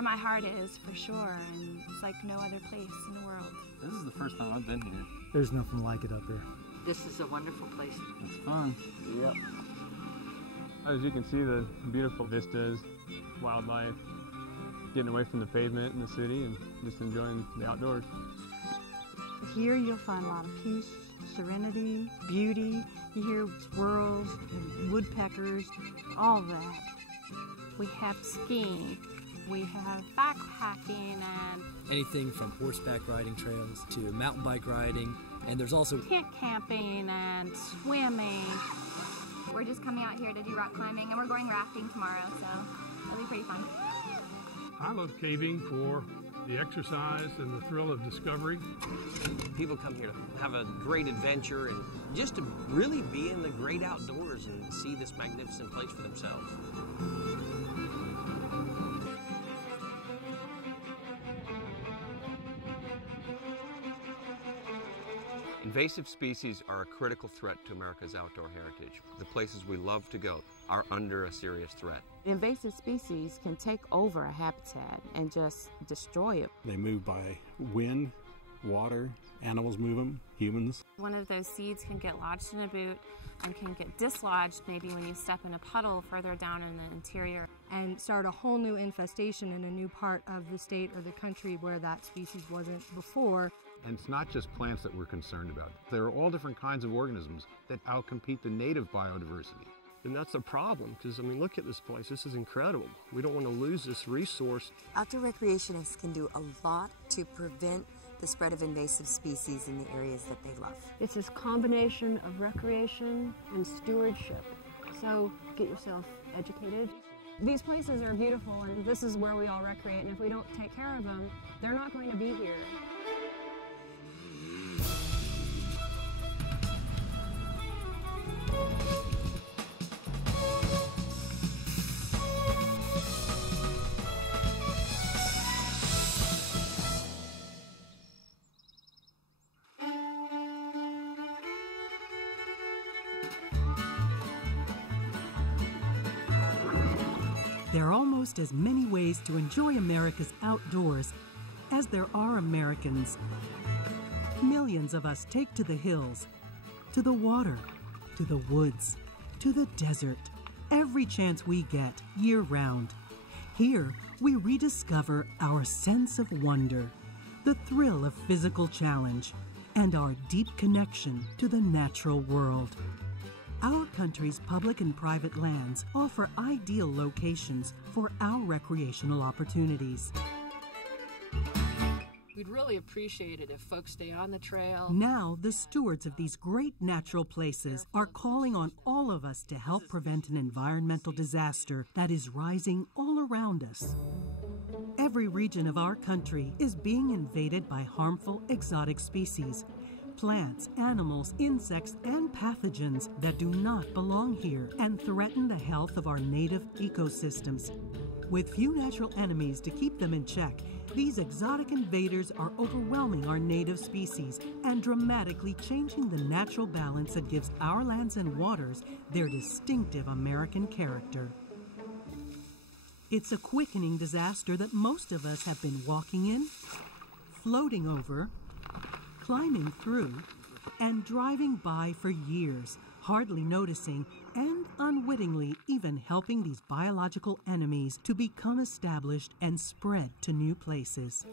where my heart is, for sure, and it's like no other place in the world. This is the first time I've been here. There's nothing like it up here. This is a wonderful place. It's fun. Yep. As you can see, the beautiful vistas, wildlife, getting away from the pavement in the city and just enjoying the outdoors. Here you'll find a lot of peace, serenity, beauty. You hear squirrels and woodpeckers, all that. We have skiing, we have backpacking, and anything from horseback riding trails to mountain bike riding, and there's also tent camping and swimming. We're just coming out here to do rock climbing, and we're going rafting tomorrow, so it'll be pretty fun. I love caving for the exercise and the thrill of discovery. People come here to have a great adventure and just to really be in the great outdoors and see this magnificent place for themselves. Invasive species are a critical threat to America's outdoor heritage. The places we love to go are under a serious threat. Invasive species can take over a habitat and just destroy it. They move by wind, water, animals move them, humans. One of those seeds can get lodged in a boot and can get dislodged maybe when you step in a puddle further down in the interior. And start a whole new infestation in a new part of the state or the country where that species wasn't before. And it's not just plants that we're concerned about. There are all different kinds of organisms that outcompete the native biodiversity. And that's a problem, because, I mean, look at this place. This is incredible. We don't want to lose this resource. Outdoor recreationists can do a lot to prevent the spread of invasive species in the areas that they love. It's this combination of recreation and stewardship. So get yourself educated. These places are beautiful, and this is where we all recreate, and if we don't take care of them, they're not going to be here. There are almost as many ways to enjoy America's outdoors as there are Americans. Millions of us take to the hills, to the water, to the woods, to the desert, every chance we get year-round. Here, we rediscover our sense of wonder, the thrill of physical challenge, and our deep connection to the natural world. Our country's public and private lands offer ideal locations for our recreational opportunities. We'd really appreciate it if folks stay on the trail. Now, the stewards of these great natural places are calling on all of us to help prevent an environmental disaster that is rising all around us. Every region of our country is being invaded by harmful exotic species. Plants, animals, insects, and pathogens that do not belong here and threaten the health of our native ecosystems. With few natural enemies to keep them in check, these exotic invaders are overwhelming our native species and dramatically changing the natural balance that gives our lands and waters their distinctive American character. It's a quickening disaster that most of us have been walking in, floating over, climbing through, and driving by for years, hardly noticing and unwittingly even helping these biological enemies to become established and spread to new places.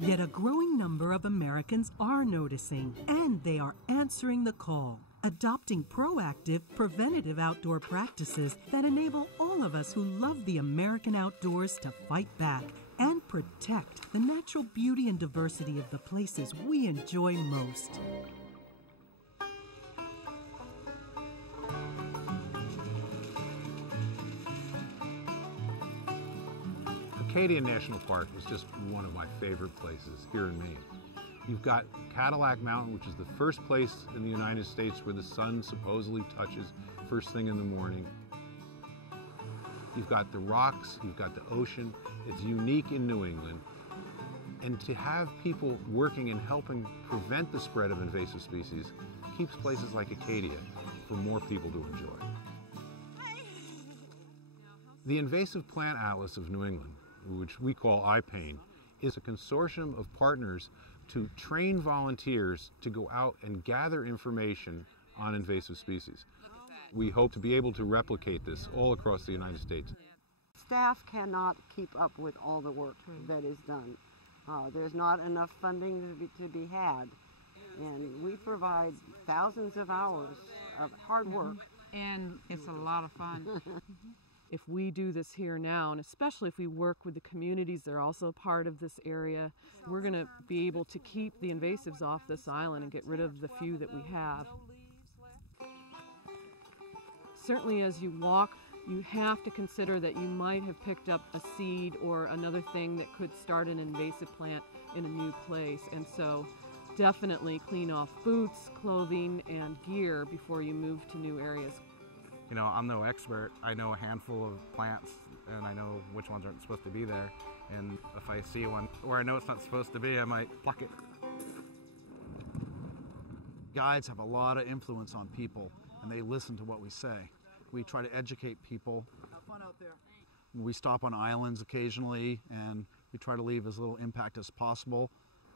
Yet a growing number of Americans are noticing, and they are answering the call, adopting proactive, preventative outdoor practices that enable all of us who love the American outdoors to fight back and protect the natural beauty and diversity of the places we enjoy most. Acadia National Park is just one of my favorite places here in Maine. You've got Cadillac Mountain, which is the first place in the United States where the sun supposedly touches first thing in the morning. You've got the rocks, you've got the ocean. It's unique in New England. And to have people working and helping prevent the spread of invasive species keeps places like Acadia for more people to enjoy. The Invasive Plant Atlas of New England which we call iPain, is a consortium of partners to train volunteers to go out and gather information on invasive species. We hope to be able to replicate this all across the United States. Staff cannot keep up with all the work that is done. There's not enough funding to be had. And we provide thousands of hours of hard work. And it's a lot of fun. If we do this here now, and especially if we work with the communities that are also part of this area, we're going to be able to keep the invasives off this island and get rid of the few that we have. Certainly as you walk, you have to consider that you might have picked up a seed or another thing that could start an invasive plant in a new place. And so definitely clean off boots, clothing, and gear before you move to new areas. You know, I'm no expert. I know a handful of plants, and I know which ones aren't supposed to be there. And if I see one where I know it's not supposed to be, I might pluck it. Guides have a lot of influence on people, and they listen to what we say. We try to educate people. Have fun out there. We stop on islands occasionally, and we try to leave as little impact as possible.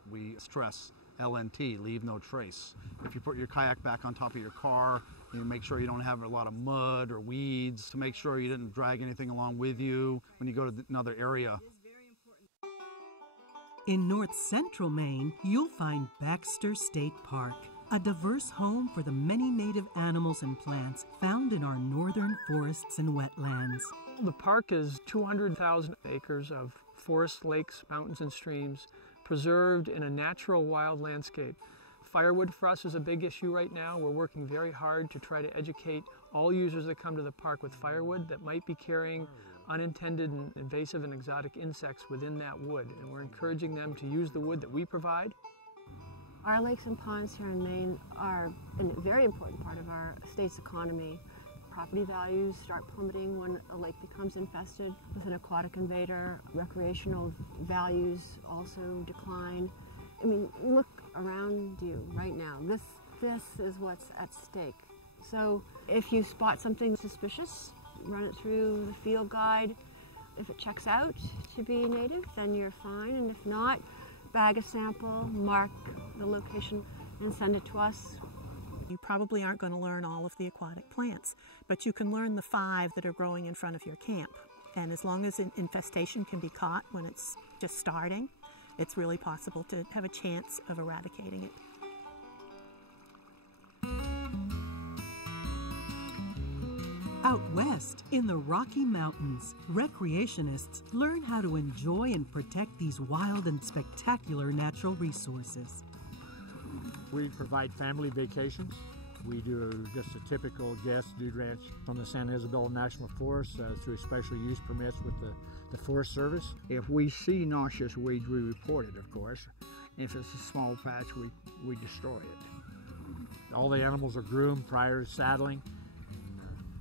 We stress LNT, leave no trace. If you put your kayak back on top of your car, you make sure you don't have a lot of mud or weeds, to make sure you didn't drag anything along with you when you go to another area. In north central Maine, you'll find Baxter State Park, a diverse home for the many native animals and plants found in our northern forests and wetlands. The park is 200,000 acres of forests, lakes, mountains, and streams, preserved in a natural wild landscape. Firewood for us is a big issue right now. We're working very hard to try to educate all users that come to the park with firewood that might be carrying unintended and invasive and exotic insects within that wood. And we're encouraging them to use the wood that we provide. Our lakes and ponds here in Maine are a very important part of our state's economy. Property values start plummeting when a lake becomes infested with an aquatic invader. Recreational values also decline. I mean, look around you right now. This is what's at stake. So if you spot something suspicious, run it through the field guide. If it checks out to be native, then you're fine. And if not, bag a sample, mark the location, and send it to us. You probably aren't going to learn all of the aquatic plants, but you can learn the 5 that are growing in front of your camp. And as long as an infestation can be caught when it's just starting, it's really possible to have a chance of eradicating it. Out west, in the Rocky Mountains, recreationists learn how to enjoy and protect these wild and spectacular natural resources. We provide family vacations. We do just a typical guest dude ranch from the San Isabel National Forest through special use permits with the Forest Service. If we see noxious weeds, we report it, of course. If it's a small patch, we destroy it. All the animals are groomed prior to saddling.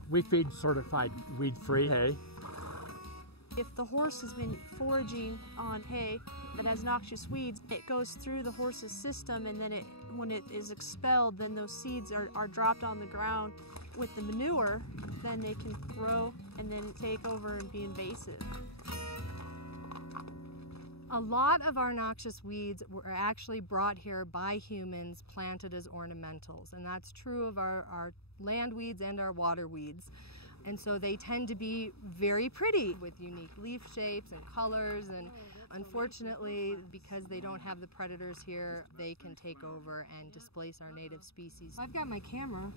We feed certified weed-free hay. If the horse has been foraging on hay that has noxious weeds, it goes through the horse's system, and then when it is expelled, then those seeds are dropped on the ground. With the manure, then they can grow and then take over and be invasive. A lot of our noxious weeds were actually brought here by humans, planted as ornamentals, and that's true of our land weeds and our water weeds. And so they tend to be very pretty with unique leaf shapes and colors, and unfortunately, because they don't have the predators here, they can take over and displace our native species. I've got my camera.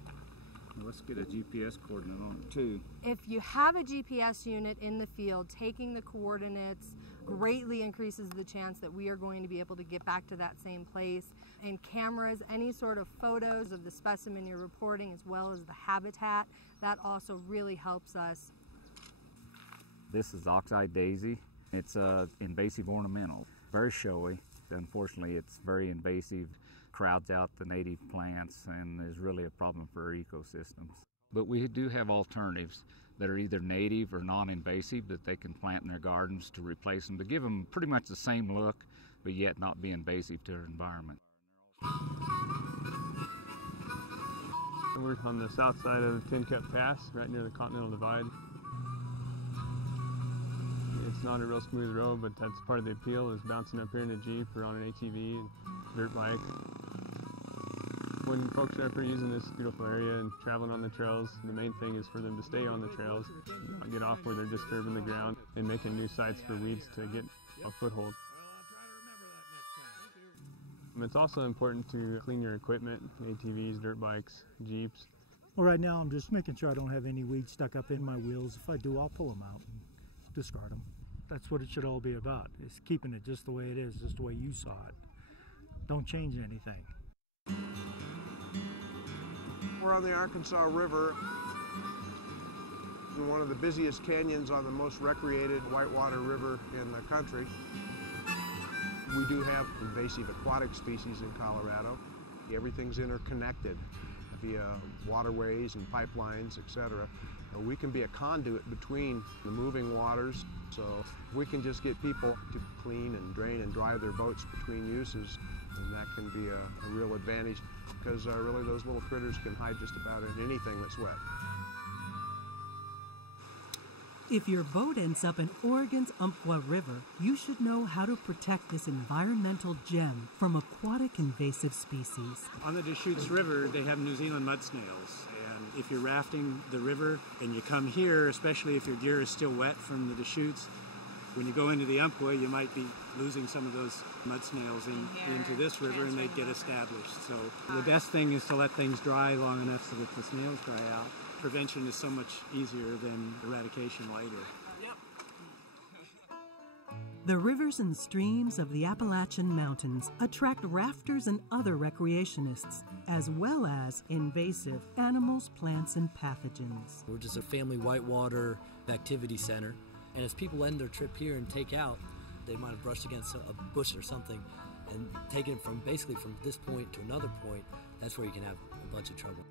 Let's get a GPS coordinate on it too. If you have a GPS unit in the field, taking the coordinates greatly increases the chance that we are going to be able to get back to that same place. And cameras, any sort of photos of the specimen you're reporting, as well as the habitat, that also really helps us. This is ox-eye daisy. It's an invasive ornamental, very showy. Unfortunately, it's very invasive, crowds out the native plants, and is really a problem for our ecosystems. But we do have alternatives that are either native or non-invasive that they can plant in their gardens to replace them, to give them pretty much the same look, but yet not be invasive to their environment. We're on the south side of Tin Cup Pass, right near the Continental Divide. It's not a real smooth road, but that's part of the appeal, is bouncing up here in a Jeep or on an ATV and dirt bike. When folks are up here using this beautiful area and traveling on the trails, the main thing is for them to stay on the trails, not get off where they're disturbing the ground and making new sites for weeds to get a foothold. It's also important to clean your equipment, ATVs, dirt bikes, Jeeps. Well, right now I'm just making sure I don't have any weeds stuck up in my wheels. If I do, I'll pull them out and discard them. That's what it should all be about, is keeping it just the way it is, just the way you saw it. Don't change anything. We're on the Arkansas River, in one of the busiest canyons on the most recreated whitewater river in the country. We do have invasive aquatic species in Colorado. Everything's interconnected via waterways and pipelines, etc. We can be a conduit between the moving waters, so if we can just get people to clean and drain and dry their boats between uses, then that can be a real advantage, because really those little critters can hide just about in anything that's wet. If your boat ends up in Oregon's Umpqua River, you should know how to protect this environmental gem from aquatic invasive species. On the Deschutes River, they have New Zealand mud snails. And if you're rafting the river and you come here, especially if your gear is still wet from the Deschutes, when you go into the Umpqua, you might be losing some of those mud snails into this river, and they'd get established. So the best thing is to let things dry long enough so that the snails dry out. Prevention is so much easier than eradication later. The rivers and streams of the Appalachian Mountains attract rafters and other recreationists, as well as invasive animals, plants, and pathogens. We're just a family whitewater activity center, and as people end their trip here and take out, they might have brushed against a bush or something, and taken it from basically from this point to another point. That's where you can have a bunch of trouble.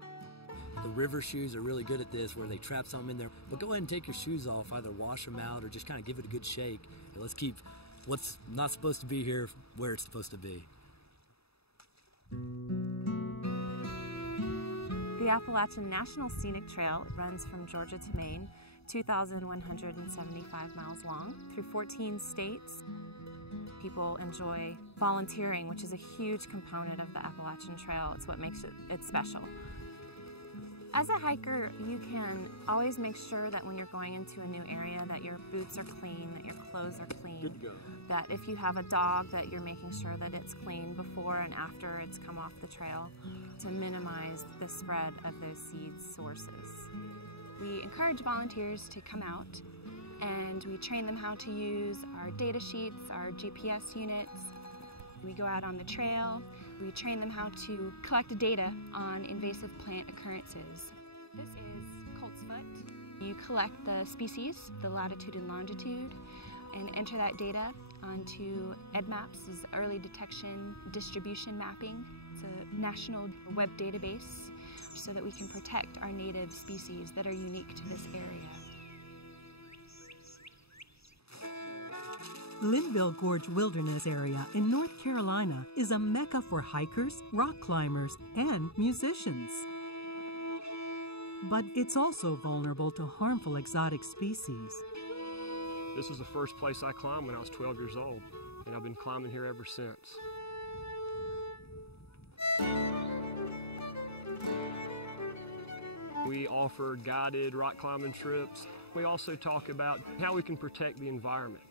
The river shoes are really good at this, where they trap something in there. But go ahead and take your shoes off, either wash them out or just kind of give it a good shake. And let's keep what's not supposed to be here where it's supposed to be. The Appalachian National Scenic Trail runs from Georgia to Maine, 2,175 miles long, through 14 states. People enjoy volunteering, which is a huge component of the Appalachian Trail. It's what makes it special. As a hiker, you can always make sure that when you're going into a new area that your boots are clean, that your clothes are clean, Good to go. that if you have a dog that you're making sure that it's clean before and after it's come off the trail to minimize the spread of those seed sources. We encourage volunteers to come out, and we train them how to use our data sheets, our GPS units. We go out on the trail. We train them how to collect data on invasive plant occurrences. This is coltsfoot. You collect the species, the latitude and longitude, and enter that data onto EDMAPS, is Early Detection Distribution Mapping. It's a national web database so that we can protect our native species that are unique to this area. Linville Gorge Wilderness Area in North Carolina is a mecca for hikers, rock climbers, and musicians. But it's also vulnerable to harmful exotic species. This was the first place I climbed when I was 12 years old, and I've been climbing here ever since. We offer guided rock climbing trips. We also talk about how we can protect the environment.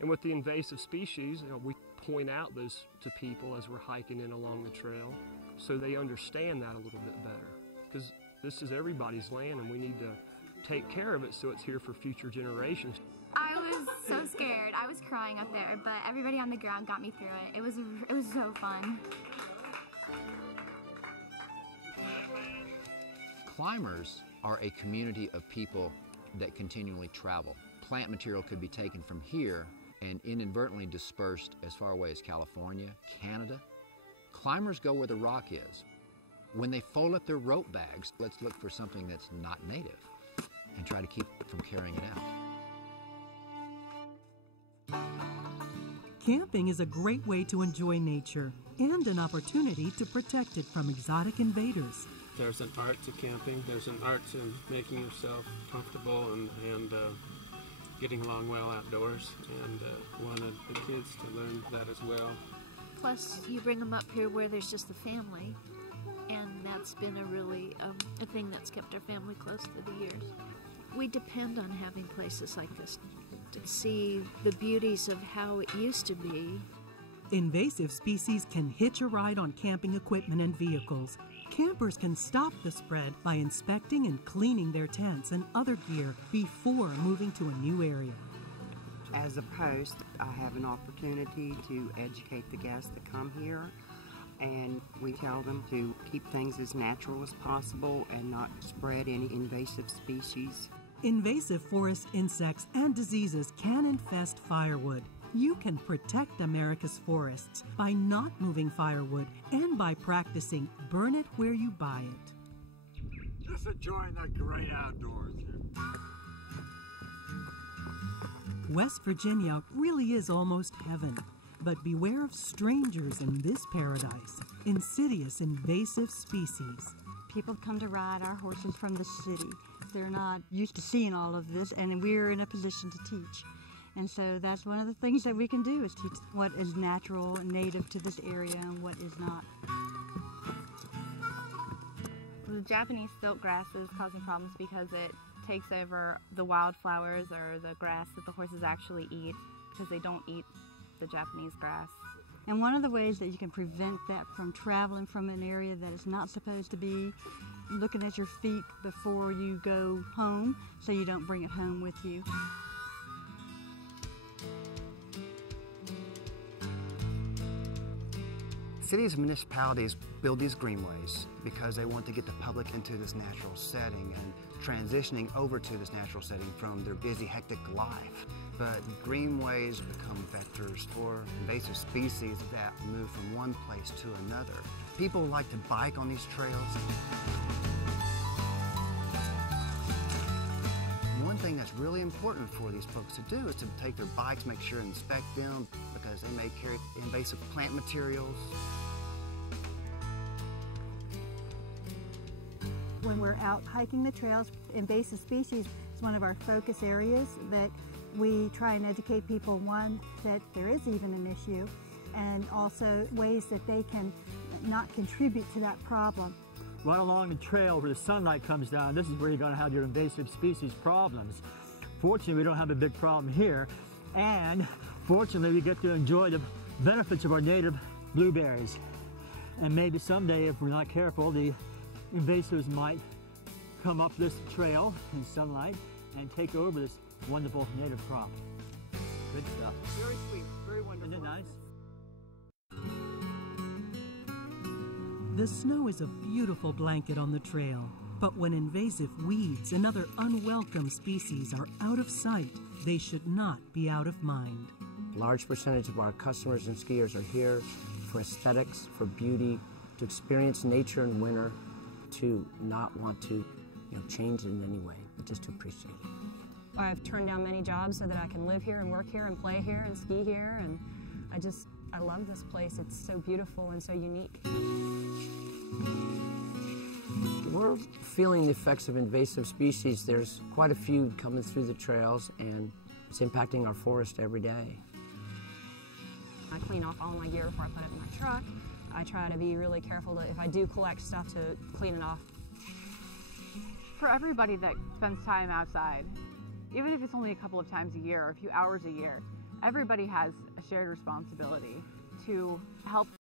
And with the invasive species, we point out those to people as we're hiking in along the trail so they understand that a little bit better. Because this is everybody's land and we need to take care of it so it's here for future generations. I was so scared. I was crying up there, but everybody on the ground got me through it. It was so fun. Climbers are a community of people that continually travel. Plant material could be taken from here and inadvertently dispersed as far away as California, Canada. Climbers go where the rock is. When they fold up their rope bags, let's look for something that's not native and try to keep it from carrying it out. Camping is a great way to enjoy nature and an opportunity to protect it from exotic invaders. There's an art to camping. There's an art to making yourself comfortable and getting along well outdoors, and wanted the kids to learn that as well. Plus, you bring them up here where there's just the family, and that's been a really a thing that's kept our family close through the years. We depend on having places like this to see the beauties of how it used to be. Invasive species can hitch a ride on camping equipment and vehicles. Campers can stop the spread by inspecting and cleaning their tents and other gear before moving to a new area. As a host, I have an opportunity to educate the guests that come here, and we tell them to keep things as natural as possible and not spread any invasive species. Invasive forest insects and diseases can infest firewood. You can protect America's forests by not moving firewood and by practicing burn it where you buy it. Just enjoying the great outdoors. West Virginia really is almost heaven, but beware of strangers in this paradise. Insidious invasive species. People come to ride our horses from the city. They're not used to seeing all of this, and we're in a position to teach. And so that's one of the things that we can do, is teach what is natural and native to this area and what is not. The Japanese silk grass is causing problems because it takes over the wildflowers or the grass that the horses actually eat, because they don't eat the Japanese grass. And one of the ways that you can prevent that from traveling from an area that it's not supposed to be, looking at your feet before you go home so you don't bring it home with you. Cities and municipalities build these greenways because they want to get the public into this natural setting and transitioning over to this natural setting from their busy, hectic life. But greenways become vectors for invasive species that move from one place to another. People like to bike on these trails. One thing that's really important for these folks to do is to take their bikes, make sure and inspect them, because they may carry invasive plant materials. When we're out hiking the trails, invasive species is one of our focus areas that we try and educate people, one, that there is even an issue, and also ways that they can not contribute to that problem. Right along the trail where the sunlight comes down, this is where you're going to have your invasive species problems. Fortunately, we don't have a big problem here, and fortunately, we get to enjoy the benefits of our native blueberries. And maybe someday, if we're not careful, the invasives might come up this trail in sunlight and take over this wonderful native crop. Good stuff. Very sweet, very wonderful. Isn't it nice? The snow is a beautiful blanket on the trail, but when invasive weeds and other unwelcome species are out of sight, they should not be out of mind. A large percentage of our customers and skiers are here for aesthetics, for beauty, to experience nature in winter, to not want to change it in any way, but just to appreciate it. I've turned down many jobs so that I can live here and work here and play here and ski here, and I love this place. It's so beautiful and so unique. We're feeling the effects of invasive species. There's quite a few coming through the trails, and it's impacting our forest every day. I clean off all my gear before I put it in my truck. I try to be really careful if I do collect stuff, to clean it off. For everybody that spends time outside, even if it's only a couple of times a year or a few hours a year, everybody has a shared responsibility to help